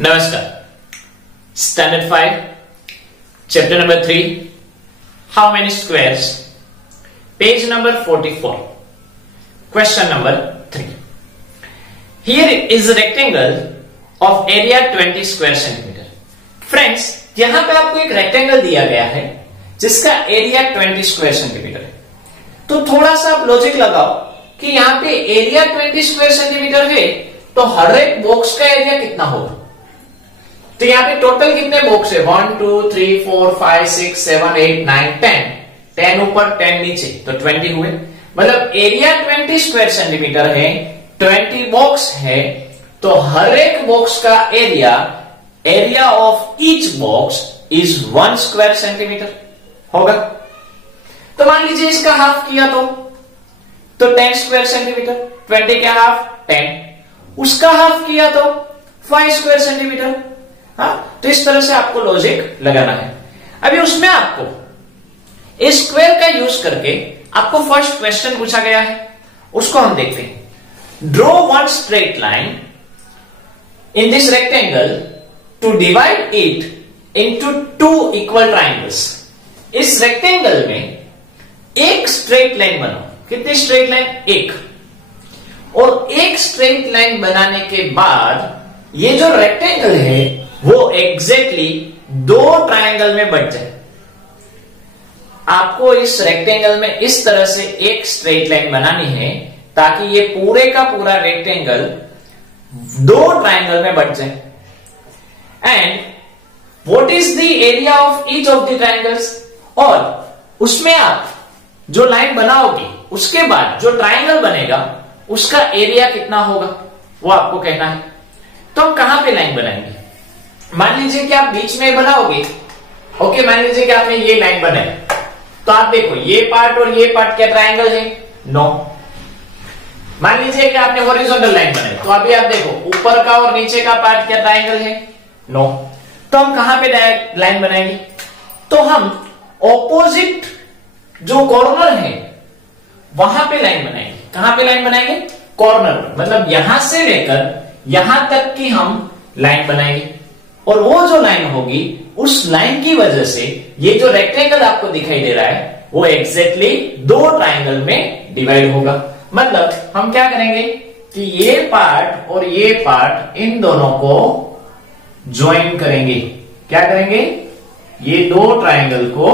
नमस्कार। Standard 5 chapter number 3 how many squares page number 44 question number 3 here is a rectangle of area 20 square centimetre. Friends, यहां पे आपको एक rectangle दिया गया है जिसका एरिया 20 स्क्वायर सेंटीमीटर है। तो थोड़ा सा आप लॉजिक लगाओ कि यहां पे एरिया 20 स्क्वायर सेंटीमीटर है तो हर एक बॉक्स का एरिया कितना होगा। तो यहां पे टोटल कितने बॉक्स है 1 2 3 4 5 6 7 8 9 10 10 ऊपर 10 नीचे तो 20 हुए। मतलब एरिया 20 स्क्वायर सेंटीमीटर है, 20 बॉक्स है तो हर एक बॉक्स का area of each box is 1 square centimetre होगा। तो मान लीजिए इसका हाफ किया तो 10 स्क्वायर सेंटीमीटर, 20 का हाफ 10, उसका हाफ किया तो 5 स्क्वायर सेंटीमीटर। हाँ, तो इस तरह से आपको लॉजिक लगाना है। अभी उसमें आपको स्क्वायर का यूज करके आपको फर्स्ट क्वेश्चन पूछा गया है, उसको हम देखते हैं। Draw one straight line in this rectangle to divide it into two equal triangles. इस रेक्टेंगल में एक स्ट्रेट लाइन बनाओ। कितनी स्ट्रेट लाइन? एक। और एक स्ट्रेट लाइन बनाने के बाद ये जो रेक्टेंगल है वो एग्जैक्टली दो ट्रायंगल में बट जाए। आपको इस रेक्टेंगल में इस तरह से एक स्ट्रेट लाइन बनानी है ताकि ये पूरे का पूरा रेक्टेंगल दो ट्रायंगल में बट जाए। And what is the area of each of the triangles. और उसमें आप जो लाइन बनाओगे उसके बाद जो ट्रायंगल बनेगा उसका एरिया कितना होगा वो आपको कहना है। तो हम कहां पे लाइन बनाएंगे? मान लीजिए कि आप बीच में बनाओगे। ओके, मान लीजिए कि आपने ये लाइन बनाई तो आप देखो ये पार्ट और ये पार्ट क्या ट्रायंगल है? नो। मान लीजिए कि आपने हॉरिजॉन्टल लाइन बनाई तो अभी आप देखो ऊपर का और नीचे का पार्ट क्या ट्रायंगल है? नो। तो हम कहां पे लाइन बनाएंगे? तो हम ऑपोजिट जो कॉर्नर है वहां पे लाइन बनाएंगे। कहां पे लाइन बनाएंगे? कॉर्नर, मतलब यहां से लेकर यहां तक की हम लाइन बनाएंगे। और वो जो लाइन होगी उस लाइन की वजह से ये जो रेक्टेंगल आपको दिखाई दे रहा है वो एग्जैक्टली दो ट्रायंगल में डिवाइड होगा। मतलब हम क्या करेंगे कि ये पार्ट और ये पार्ट इन दोनों को ज्वाइन करेंगे। क्या करेंगे? ये दो ट्रायंगल को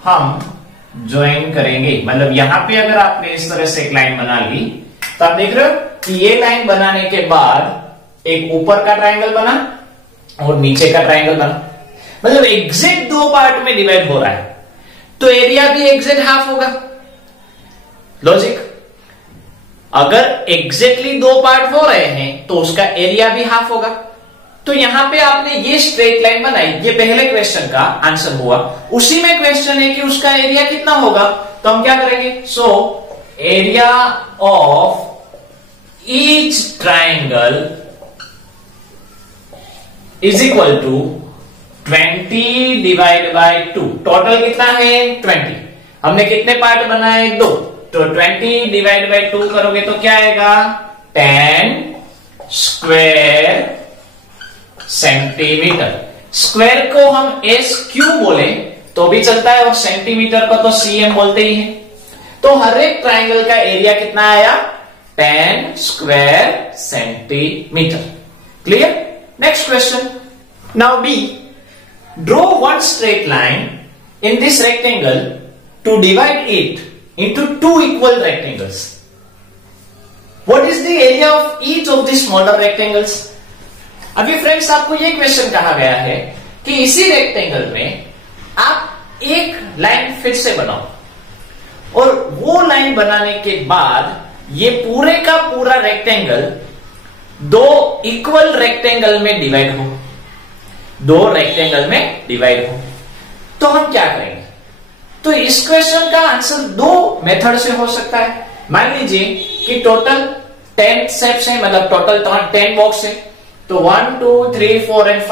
हम ज्वाइन करेंगे। मतलब यहां पे अगर आपने इस तरह से एक लाइन बना ली तो आप देख रहे हो कि ये लाइन बनाने के बाद एक ऊपर का ट्रायंगल बना और नीचे का ट्रायंगल बना। मतलब एग्जैक्ट दो पार्ट में डिवाइड हो रहा है तो एरिया भी एग्जैक्ट हाफ होगा। लॉजिक, अगर एग्जैक्टली दो पार्ट हो रहे हैं तो उसका एरिया भी हाफ होगा। तो यहां पे आपने ये स्ट्रेट लाइन बनाई, ये पहले क्वेश्चन का आंसर हुआ। उसी में क्वेश्चन है कि उसका एरिया कितना होगा। तो हम क्या करेंगे? So area of each triangle is equal to 20 divide by 2। Total कितना है? 20। हमने कितने पार्ट बनाए? दो। तो 20 डिवाइड बाय 2 करोगे तो क्या आएगा? 10 स्क्वायर सेंटीमीटर। स्क्वायर को हम एस क्यू बोले तो भी चलता है और सेंटीमीटर को तो सीएम बोलते ही हैं। तो हर एक ट्रायंगल का एरिया कितना आया? 10 square centimetre. Clear? Next question. Now B. Draw one straight line in this rectangle to divide it into two equal rectangles. What is the area of each of the smaller rectangles? अभी friends आपको ये question कहा गया है कि इसी rectangle में आप एक लाइन फिर से बनाओ और वो लाइन बनाने के बाद ये पूरे का पूरा रेक्टेंगल दो इक्वल रेक्टेंगल में डिवाइड हो। दो रेक्टेंगल में डिवाइड हो तो हम क्या करेंगे? तो इस क्वेश्चन का आंसर दो मेथड से हो सकता है। मान लीजिए कि टोटल 10 शेप्स है, मतलब टोटल 10 बॉक्स है। तो 1 2 3 4 एंड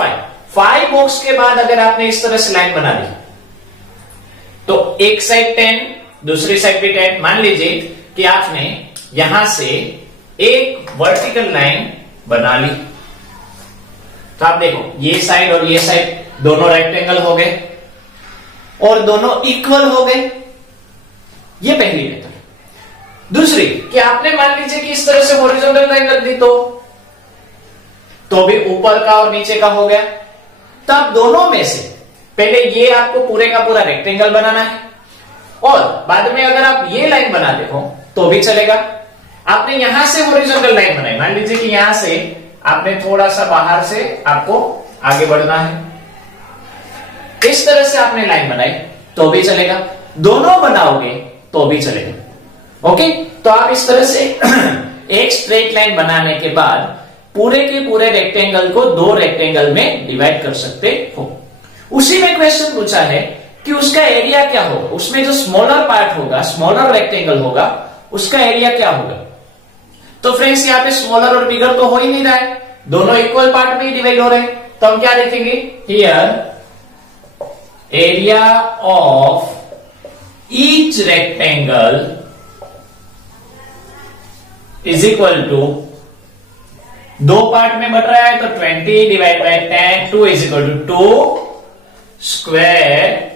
5 बॉक्स के बाद अगर आपने इस तरह से लाइन बना दी तो एक साइड 10 दूसरी साइड भी 10। मान लीजिए कि आपने यहां से एक वर्टिकल लाइन बना ली तो आप देखो ये साइड और ये साइड दोनों रेक्टेंगल हो गए और दोनों इक्वल हो गए। ये पहली मेथड। दूसरी कि आपने मान लीजिए कि इस तरह से हॉरिजॉन्टल लाइन रख दी तो भी ऊपर का और नीचे का हो गया। तो आप दोनों में से पहले ये आपको पूरे का पूरा रेक्टेंगल बनाना है और बाद में अगर आप ये लाइन बनाते हो तो भी चलेगा। आपने यहां से हॉरिजॉन्टल लाइन बनाई, मान लीजिए कि यहां से आपने थोड़ा सा बाहर से आपको आगे बढ़ना है, इस तरह से आपने लाइन बनाई तो भी चलेगा, दोनों बनाओगे तो भी चलेगा। ओके, तो आप इस तरह से एक स्ट्रेट लाइन बनाने के बाद पूरे के पूरे रेक्टेंगल को दो रेक्टेंगल में डिवाइड कर सकते हो। उसी में क्वेश्चन पूछा है कि उसका एरिया क्या होगा, उसमें जो स्मॉलर पार्ट होगा, स्मॉलर रेक्टेंगल होगा, उसका एरिया क्या होगा। तो फ्रेंड्स यहाँ पे स्मॉलर और बिगर तो हो ही नहीं रहा है, दोनों इक्वल पार्ट में ही डिवाइड हो रहे हैं। तो हम क्या लिखेंगे, here area of each rectangle is equal to, दो पार्ट में बट रहा है तो 20 divide by 10, 2 is equal to 2 square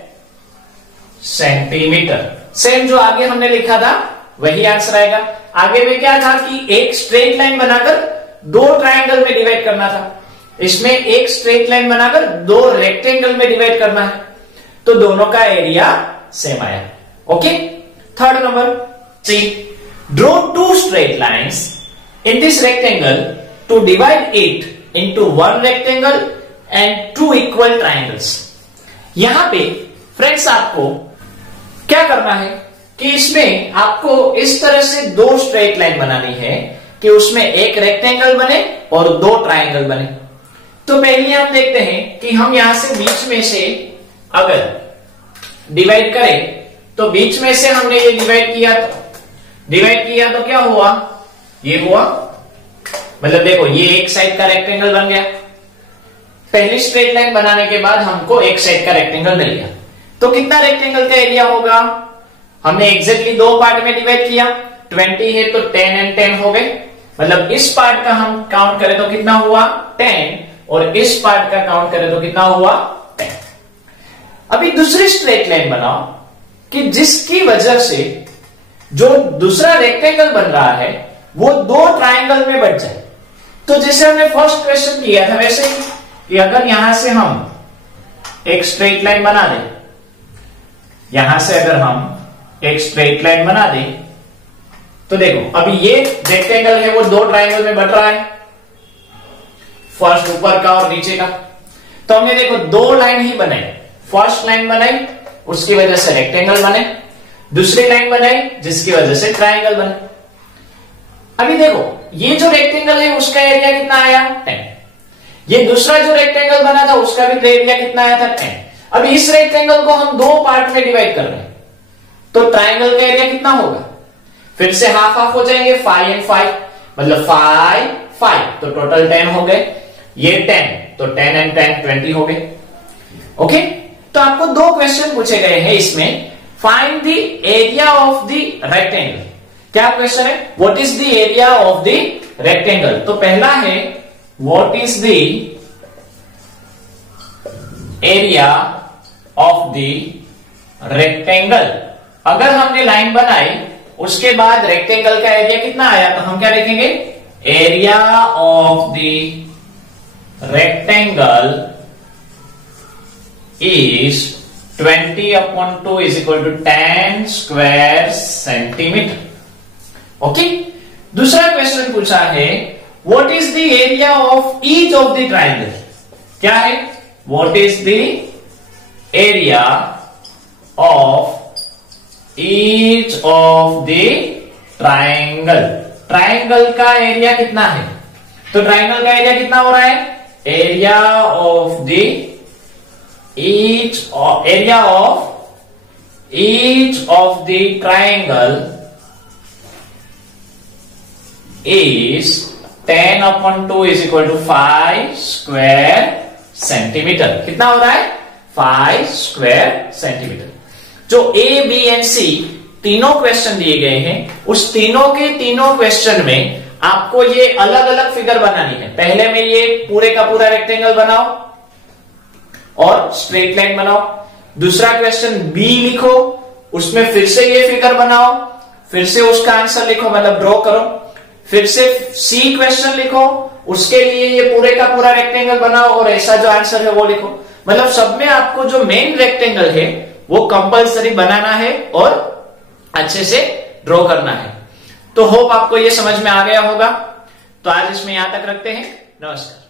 centimetre. Same जो आगे हमने लिखा था वही आंसर आएगा। आगे में क्या था कि एक स्ट्रेट लाइन बनाकर दो ट्रायंगल में डिवाइड करना था, इसमें एक स्ट्रेट लाइन बनाकर दो रेक्टेंगल में डिवाइड करना है, तो दोनों का एरिया सेम आया। Okay, third number C, draw two straight lines in this rectangle to divide it into one rectangle and two equal triangles. यहां पे फ्रेंड्स आपको क्या करना है कि इसमें आपको इस तरह से दो स्ट्रेट लाइन बनानी है कि उसमें एक रेक्टेंगल बने और दो ट्रायंगल बने। तो पहले हम देखते हैं कि हम यहां से बीच में से अगर डिवाइड करें तो बीच में से हमने ये डिवाइड किया तो क्या हुआ, ये हुआ, मतलब देखो ये एक साइड का रेक्टेंगल बन गया। पहली स्ट्रेट लाइन बनाने के बाद हमको एक साइड का रेक्टेंगल मिल गया। तो कितना रेक्टेंगल का एरिया होगा, हमने एग्जैक्टली दो पार्ट में डिवाइड किया, 20 है तो 10 एंड 10 हो गए, मतलब इस पार्ट का हम काउंट करें तो कितना हुआ 10 और इस पार्ट का काउंट करें तो कितना हुआ 10। अभी दूसरी स्ट्रेट लाइन बनाओ कि जिसकी वजह से जो दूसरा रेक्टेंगल बन रहा है वो दो ट्रायंगल में बच जाए। तो जैसे हमने फर्स्ट क्वेश्चन किया था वैसे ही कि अगर यहां से हम एक स्ट्रेट लाइन बना दें, यहां से अगर हम एक स्ट्रेट लाइन बना दें तो देखो अभी ये रेक्टेंगल है वो दो ट्रायंगल में बट रहा है, फर्स्ट ऊपर का और नीचे का। तो हमने देखो दो लाइन ही बनाई, फर्स्ट लाइन बनाई उसकी वजह से रेक्टेंगल बने, दूसरी लाइन बनाई जिसकी वजह से ट्रायंगल बने। अभी देखो ये जो रेक्टेंगल है उसका एरिया कितना आया 10, ये दूसरा जो रेक्टेंगल बना था उसका भी एरिया कितना आया था 10। अभी इस रेक्टेंगल को हम दो पार्ट में डिवाइड कर रहे हैं तो ट्रायंगल का एरिया कितना होगा, फिर से हाफ हाफ हो जाएंगे, 5 एंड 5 मतलब 5 तो टोटल 10 हो गए, ये 10 तो 10 एंड 10 20 हो गए। ओके, तो आपको दो क्वेश्चन पूछे गए हैं इसमें, find the area of the rectangle. क्या क्वेश्चन है, what is the area of the rectangle. तो पहला है what is the area of the rectangle. अगर हमने लाइन बनाई उसके बाद रेक्टेंगल का एरिया कितना आया तो हम क्या लिखेंगे, area of the rectangle is 20/2 is equal to 10 square centimeter. Okay, दूसरा क्वेश्चन पूछा है what is the area of each of the triangle. क्या है, what is the area of each of the triangle. Triangle का area कितना है, तो triangle का एरिया कितना हो रहा है, area of the area of each of the triangle is 10/2 is equal to 5 square centimeter। कितना हो रहा है 5 square centimeter। जो A, B एंड C तीनों क्वेश्चन दिए गए हैं उस तीनों के तीनों क्वेश्चन में आपको ये अलग अलग फिगर बनानी है। पहले में ये पूरे का पूरा रेक्टेंगल बनाओ और स्ट्रेट लाइन बनाओ। दूसरा क्वेश्चन बी लिखो, उसमें फिर से ये फिगर बनाओ, फिर से उसका आंसर लिखो, मतलब ड्रॉ करो। फिर से सी क्वेश्चन लिखो, उसके लिए ये पूरे का पूरा रेक्टेंगल बनाओ और ऐसा जो आंसर है वो लिखो। मतलब सब में आपको जो मेन रेक्टेंगल है वो कंपलसरी बनाना है और अच्छे से ड्रॉ करना है। तो होप आपको ये समझ में आ गया होगा। तो आज इसमें यहां तक रखते हैं। नमस्कार।